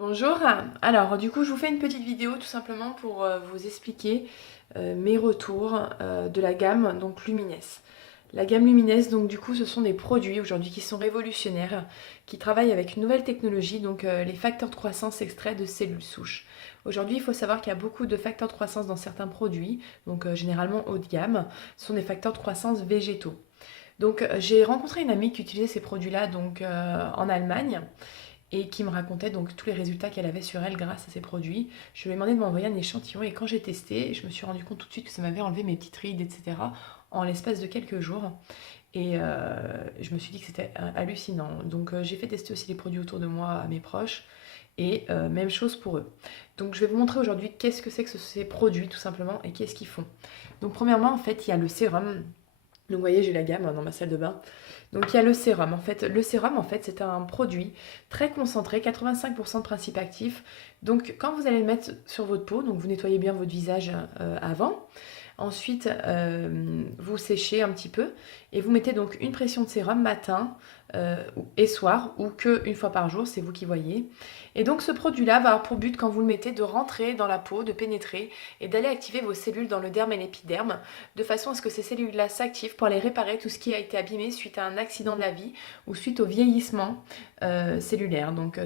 Bonjour, alors du coup je vous fais une petite vidéo tout simplement pour vous expliquer mes retours de la gamme donc Lumines. La gamme Lumines donc du coup ce sont des produits aujourd'hui qui sont révolutionnaires, qui travaillent avec une nouvelle technologie donc les facteurs de croissance extraits de cellules souches. Aujourd'hui il faut savoir qu'il y a beaucoup de facteurs de croissance dans certains produits, donc généralement haut de gamme, ce sont des facteurs de croissance végétaux. Donc j'ai rencontré une amie qui utilisait ces produits-là donc en Allemagne et qui me racontait donc tous les résultats qu'elle avait sur elle grâce à ces produits. Je lui ai demandé de m'envoyer un échantillon et quand j'ai testé, je me suis rendu compte tout de suite que ça m'avait enlevé mes petites rides, etc. en l'espace de quelques jours. Et je me suis dit que c'était hallucinant. Donc j'ai fait tester aussi les produits autour de moi à mes proches. Et même chose pour eux. Donc je vais vous montrer aujourd'hui qu'est-ce que c'est que ces produits tout simplement et qu'est-ce qu'ils font. Donc premièrement en fait il y a le sérum. Donc vous voyez j'ai la gamme dans ma salle de bain. Donc il y a le sérum. En fait, le sérum, en fait, c'est un produit très concentré, 85% de principe actif. Donc quand vous allez le mettre sur votre peau, donc vous nettoyez bien votre visage avant. Ensuite, vous séchez un petit peu et vous mettez donc une pression de sérum matin et soir ou que une fois par jour, c'est vous qui voyez. Et donc ce produit-là va avoir pour but quand vous le mettez de rentrer dans la peau, de pénétrer et d'aller activer vos cellules dans le derme et l'épiderme de façon à ce que ces cellules-là s'activent pour aller réparer tout ce qui a été abîmé suite à un accident de la vie ou suite au vieillissement cellulaire. Donc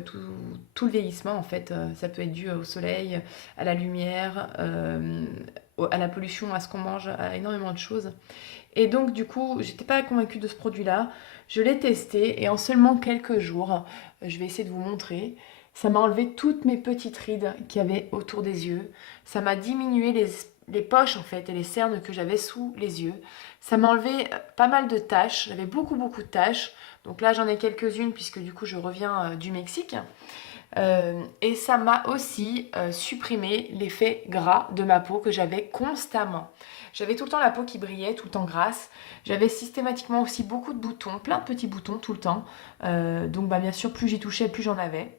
tout le vieillissement en fait, ça peut être dû au soleil, à la lumière, à la pollution, à ce qu'on mange, à énormément de choses. Et donc du coup, j'étais pas convaincue de ce produit-là. Je l'ai testé et en seulement quelques jours, je vais essayer de vous montrer, ça m'a enlevé toutes mes petites rides qu'il y avait autour des yeux. Ça m'a diminué les poches en fait et les cernes que j'avais sous les yeux. Ça m'a enlevé pas mal de taches. J'avais beaucoup de taches. Donc là j'en ai quelques-unes puisque du coup je reviens du Mexique. Et ça m'a aussi supprimé l'effet gras de ma peau que j'avais constamment. J'avais tout le temps la peau qui brillait, tout le temps grasse. J'avais systématiquement aussi beaucoup de boutons, plein de petits boutons tout le temps. Donc bien sûr, plus j'y touchais, plus j'en avais.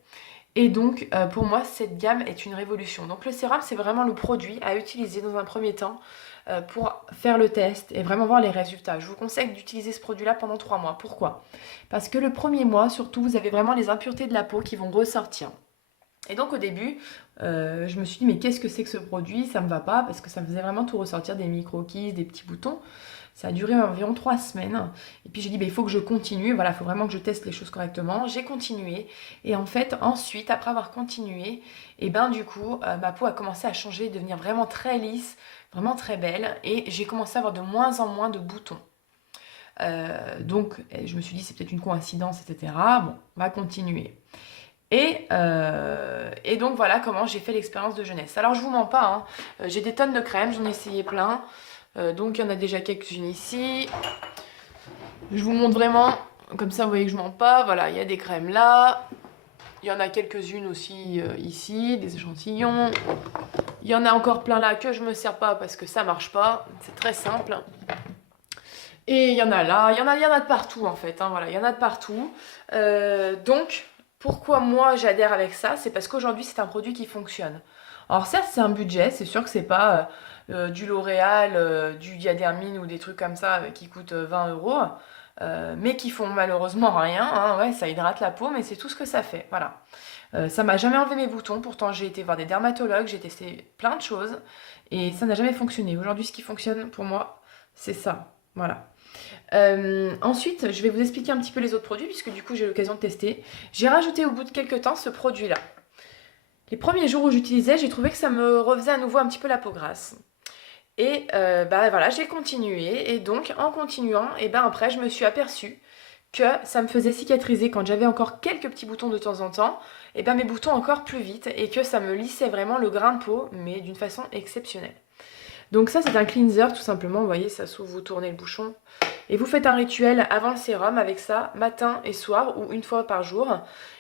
Et donc pour moi, cette gamme est une révolution. Donc le sérum, c'est vraiment le produit à utiliser dans un premier temps pour faire le test et vraiment voir les résultats. Je vous conseille d'utiliser ce produit-là pendant 3 mois. Pourquoi? Parce que le premier mois, surtout, vous avez vraiment les impuretés de la peau qui vont ressortir. Et donc au début, je me suis dit mais qu'est-ce que c'est que ce produit? Ça me va pas parce que ça me faisait vraiment tout ressortir, des micro-kystes, des petits boutons. Ça a duré environ 3 semaines. Et puis j'ai dit, bah, il faut que je continue. Voilà, il faut vraiment que je teste les choses correctement. J'ai continué. Et en fait, ensuite, après avoir continué, et ben du coup, ma peau a commencé à changer, devenir vraiment très lisse, vraiment très belle. Et j'ai commencé à avoir de moins en moins de boutons. Donc, je me suis dit, c'est peut-être une coïncidence, etc. Bon, on va continuer. Et donc voilà comment j'ai fait l'expérience de jeunesse. Alors je vous mens pas, hein. J'ai des tonnes de crèmes, j'en ai essayé plein. Donc il y en a déjà quelques-unes ici. Je vous montre vraiment, comme ça vous voyez que je mens pas. Voilà, il y a des crèmes là. Il y en a quelques-unes aussi ici, des échantillons. Il y en a encore plein là que je me sers pas parce que ça marche pas. C'est très simple. Et il y en a là, il y en a de partout en fait, hein, voilà, il y en a de partout. Donc, pourquoi moi j'adhère avec ça? C'est parce qu'aujourd'hui c'est un produit qui fonctionne. Alors certes c'est un budget, c'est sûr que c'est pas du L'Oréal, du Diadhermine ou des trucs comme ça qui coûtent 20 euros, mais qui font malheureusement rien, hein, ouais, ça hydrate la peau, mais c'est tout ce que ça fait, voilà. Ça m'a jamais enlevé mes boutons, pourtant j'ai été voir des dermatologues, j'ai testé plein de choses, et ça n'a jamais fonctionné. Aujourd'hui ce qui fonctionne pour moi, c'est ça, voilà. Ensuite, je vais vous expliquer un petit peu les autres produits puisque du coup j'ai eu l'occasion de tester. J'ai rajouté au bout de quelques temps ce produit-là. Les premiers jours où j'utilisais, j'ai trouvé que ça me refaisait à nouveau un petit peu la peau grasse. Et bah voilà, j'ai continué et donc en continuant, et ben après je me suis aperçue que ça me faisait cicatriser quand j'avais encore quelques petits boutons de temps en temps, et ben mes boutons encore plus vite et que ça me lissait vraiment le grain de peau, mais d'une façon exceptionnelle. Donc ça c'est un cleanser tout simplement, vous voyez ça s'ouvre, vous tournez le bouchon et vous faites un rituel avant le sérum avec ça, matin et soir ou une fois par jour.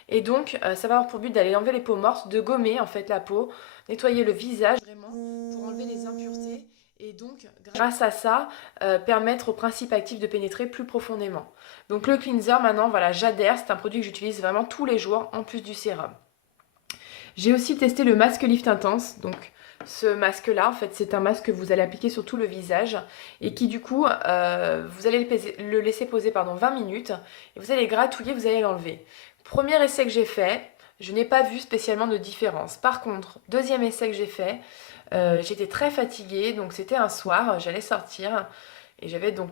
Et donc ça va avoir pour but d'aller enlever les peaux mortes, de gommer en fait la peau, nettoyer le visage vraiment pour enlever les impuretés et donc grâce à ça permettre au principe actif de pénétrer plus profondément. Donc le cleanser maintenant voilà j'adhère, c'est un produit que j'utilise vraiment tous les jours en plus du sérum. J'ai aussi testé le masque Lift Intense, donc ce masque là en fait c'est un masque que vous allez appliquer sur tout le visage et qui du coup vous allez le laisser poser 20 minutes et vous allez gratouiller, vous allez l'enlever. Premier essai que j'ai fait, je n'ai pas vu spécialement de différence. Par contre, deuxième essai que j'ai fait, j'étais très fatiguée, donc c'était un soir, j'allais sortir et j'avais donc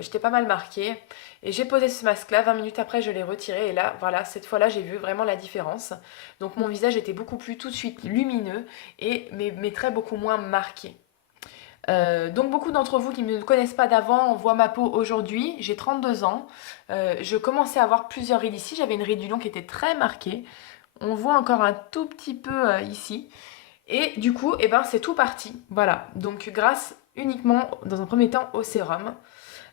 j'étais pas mal marquée. Et j'ai posé ce masque-là, 20 minutes après je l'ai retiré et là, voilà, cette fois-là j'ai vu vraiment la différence. Donc mon visage était beaucoup plus tout de suite lumineux et mes traits beaucoup moins marqués. Donc beaucoup d'entre vous qui ne me connaissent pas d'avant voient ma peau aujourd'hui, j'ai 32 ans, je commençais à avoir plusieurs rides ici, j'avais une ride du long qui était très marquée, on voit encore un tout petit peu ici, et du coup, eh ben, c'est tout parti, voilà, donc grâce uniquement dans un premier temps au sérum.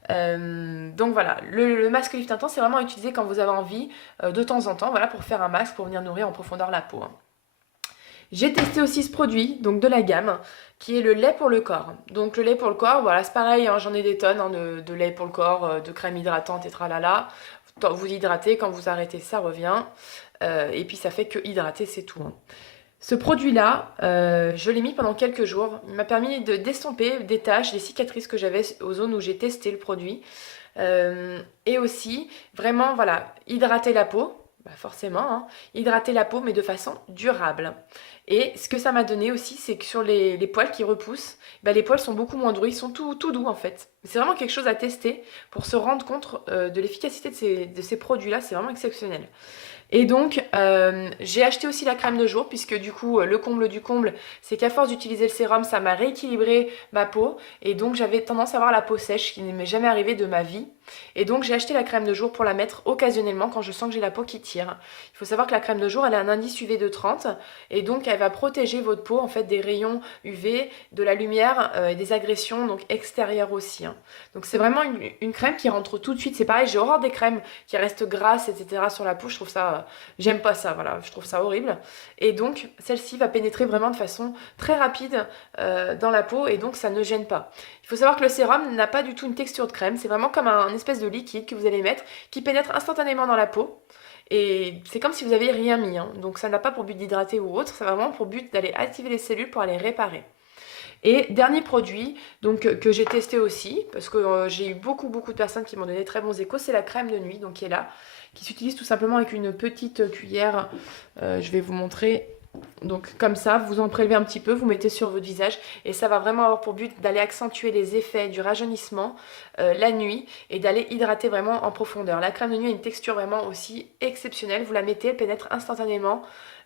Donc voilà, le masque Lift Intense c'est vraiment utilisé quand vous avez envie de temps en temps, voilà, pour faire un masque, pour venir nourrir en profondeur la peau, hein. J'ai testé aussi ce produit, donc de la gamme, qui est le lait pour le corps. Donc le lait pour le corps, voilà, c'est pareil, hein, j'en ai des tonnes hein, de lait pour le corps, de crème hydratante et tralala. Vous hydratez, quand vous arrêtez, ça revient. Et puis ça fait que hydrater, c'est tout, hein. Ce produit-là, je l'ai mis pendant quelques jours. Il m'a permis d'estomper des taches, des cicatrices que j'avais aux zones où j'ai testé le produit. Et aussi, vraiment, voilà, hydrater la peau. Bah forcément, hein, hydrater la peau mais de façon durable. Et ce que ça m'a donné aussi, c'est que sur les poils qui repoussent, bah les poils sont beaucoup moins doux, ils sont tout doux en fait. C'est vraiment quelque chose à tester pour se rendre compte de l'efficacité de ces produits-là, c'est vraiment exceptionnel. Et donc, j'ai acheté aussi la crème de jour, puisque du coup, le comble du comble, c'est qu'à force d'utiliser le sérum, ça m'a rééquilibré ma peau. Et donc, j'avais tendance à avoir la peau sèche, ce qui ne m'est jamais arrivé de ma vie. Et donc, j'ai acheté la crème de jour pour la mettre occasionnellement quand je sens que j'ai la peau qui tire. Il faut savoir que la crème de jour, elle a un indice UV de 30. Et donc, elle va protéger votre peau, en fait, des rayons UV, de la lumière et des agressions, donc extérieures aussi, hein. Donc, c'est vraiment une crème qui rentre tout de suite. C'est pareil, j'ai horreur des crèmes qui restent grasses, etc. sur la peau. Je trouve ça... j'aime pas ça, voilà, je trouve ça horrible. Et donc, celle-ci va pénétrer vraiment de façon très rapide dans la peau et donc ça ne gêne pas. Il faut savoir que le sérum n'a pas du tout une texture de crème, c'est vraiment comme un espèce de liquide que vous allez mettre qui pénètre instantanément dans la peau. Et c'est comme si vous aviez rien mis, hein. Donc ça n'a pas pour but d'hydrater ou autre, c'est vraiment pour but d'aller activer les cellules pour aller réparer. Et dernier produit donc, que j'ai testé aussi, parce que j'ai eu beaucoup de personnes qui m'ont donné très bons échos, c'est la crème de nuit, donc qui est là, qui s'utilise tout simplement avec une petite cuillère. Je vais vous montrer. Donc comme ça, vous en prélevez un petit peu, vous mettez sur votre visage et ça va vraiment avoir pour but d'aller accentuer les effets du rajeunissement la nuit et d'aller hydrater vraiment en profondeur. La crème de nuit a une texture vraiment aussi exceptionnelle, vous la mettez, elle pénètre instantanément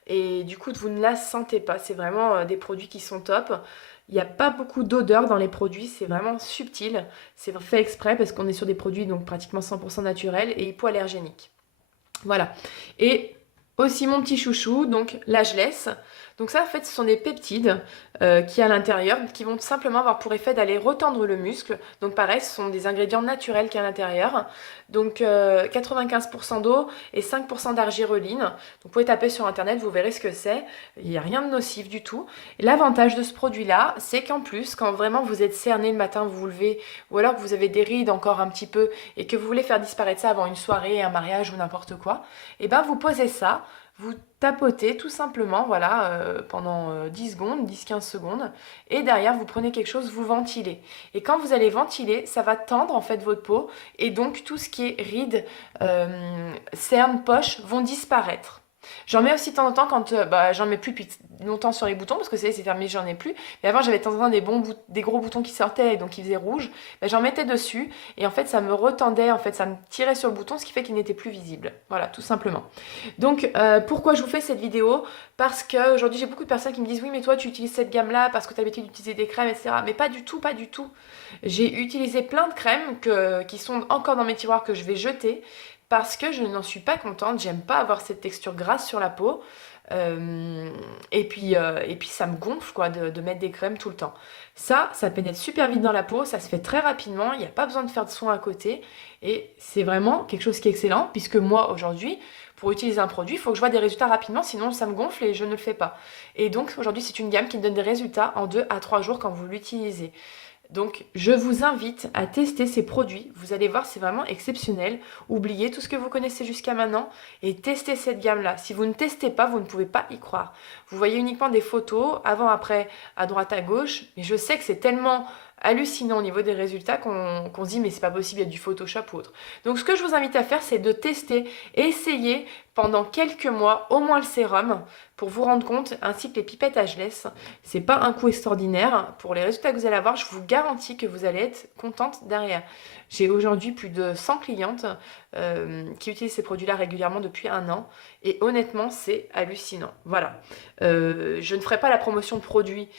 et du coup vous ne la sentez pas. C'est vraiment des produits qui sont top. Il n'y a pas beaucoup d'odeur dans les produits, c'est vraiment subtil, c'est fait exprès parce qu'on est sur des produits donc pratiquement 100% naturels et hypoallergéniques. Voilà. Et aussi mon petit chouchou, donc là je laisse. Donc ça en fait ce sont des peptides qui à l'intérieur qui vont simplement avoir pour effet d'aller retendre le muscle. Donc pareil ce sont des ingrédients naturels qui à l'intérieur. Donc 95% d'eau et 5% d'argireline. Donc vous pouvez taper sur internet, vous verrez ce que c'est. Il n'y a rien de nocif du tout. L'avantage de ce produit là c'est qu'en plus quand vraiment vous êtes cerné le matin, vous vous levez ou alors que vous avez des rides encore un petit peu et que vous voulez faire disparaître ça avant une soirée, un mariage ou n'importe quoi, et ben vous posez ça. Vous tapotez tout simplement, voilà, pendant 10 secondes, 10-15 secondes, et derrière vous prenez quelque chose, vous ventilez. Et quand vous allez ventiler, ça va tendre en fait votre peau, et donc tout ce qui est rides, cernes, poches vont disparaître. J'en mets aussi de temps en temps quand j'en mets plus depuis longtemps sur les boutons parce que c'est fermé, j'en ai plus. Mais avant j'avais de temps en temps des gros boutons qui sortaient et donc qui faisaient rouge. J'en mettais dessus et en fait ça me retendait, en fait ça me tirait sur le bouton, ce qui fait qu'il n'était plus visible. Voilà, tout simplement. Donc pourquoi je vous fais cette vidéo? Parce qu'aujourd'hui j'ai beaucoup de personnes qui me disent oui mais toi tu utilises cette gamme là parce que tu as l'habitude d'utiliser des crèmes, etc. Mais pas du tout, pas du tout. J'ai utilisé plein de crèmes qui sont encore dans mes tiroirs que je vais jeter parce que je n'en suis pas contente, j'aime pas avoir cette texture grasse sur la peau. Et puis ça me gonfle quoi de mettre des crèmes tout le temps. Ça pénètre super vite dans la peau, ça se fait très rapidement, il n'y a pas besoin de faire de soins à côté. Et c'est vraiment quelque chose qui est excellent, puisque moi aujourd'hui, pour utiliser un produit, il faut que je vois des résultats rapidement, sinon ça me gonfle et je ne le fais pas. Et donc aujourd'hui c'est une gamme qui me donne des résultats en 2 à 3 jours quand vous l'utilisez. Donc, je vous invite à tester ces produits. Vous allez voir, c'est vraiment exceptionnel. Oubliez tout ce que vous connaissez jusqu'à maintenant et testez cette gamme-là. Si vous ne testez pas, vous ne pouvez pas y croire. Vous voyez uniquement des photos, avant, après, à droite, à gauche. Mais je sais que c'est tellement hallucinant au niveau des résultats qu'on se dit mais c'est pas possible, il y a du Photoshop ou autre. Donc ce que je vous invite à faire, c'est de tester, essayer pendant quelques mois au moins le sérum pour vous rendre compte, ainsi que les pipettes ageless. C'est pas un coût extraordinaire. Pour les résultats que vous allez avoir, je vous garantis que vous allez être contente derrière. J'ai aujourd'hui plus de 100 clientes qui utilisent ces produits-là régulièrement depuis 1 an. Et honnêtement, c'est hallucinant. Voilà. Je ne ferai pas la promotion de produits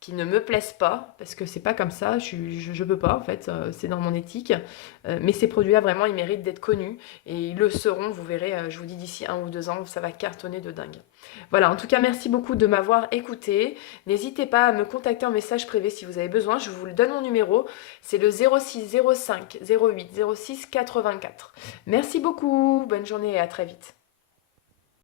qui ne me plaisent pas, parce que c'est pas comme ça, je peux pas en fait, c'est dans mon éthique. Mais ces produits-là, vraiment, ils méritent d'être connus, et ils le seront, vous verrez, je vous dis d'ici 1 ou 2 ans, ça va cartonner de dingue. Voilà, en tout cas, merci beaucoup de m'avoir écouté. N'hésitez pas à me contacter en message privé si vous avez besoin, je vous le donne mon numéro, c'est le 06 05 08 06 84. Merci beaucoup, bonne journée et à très vite.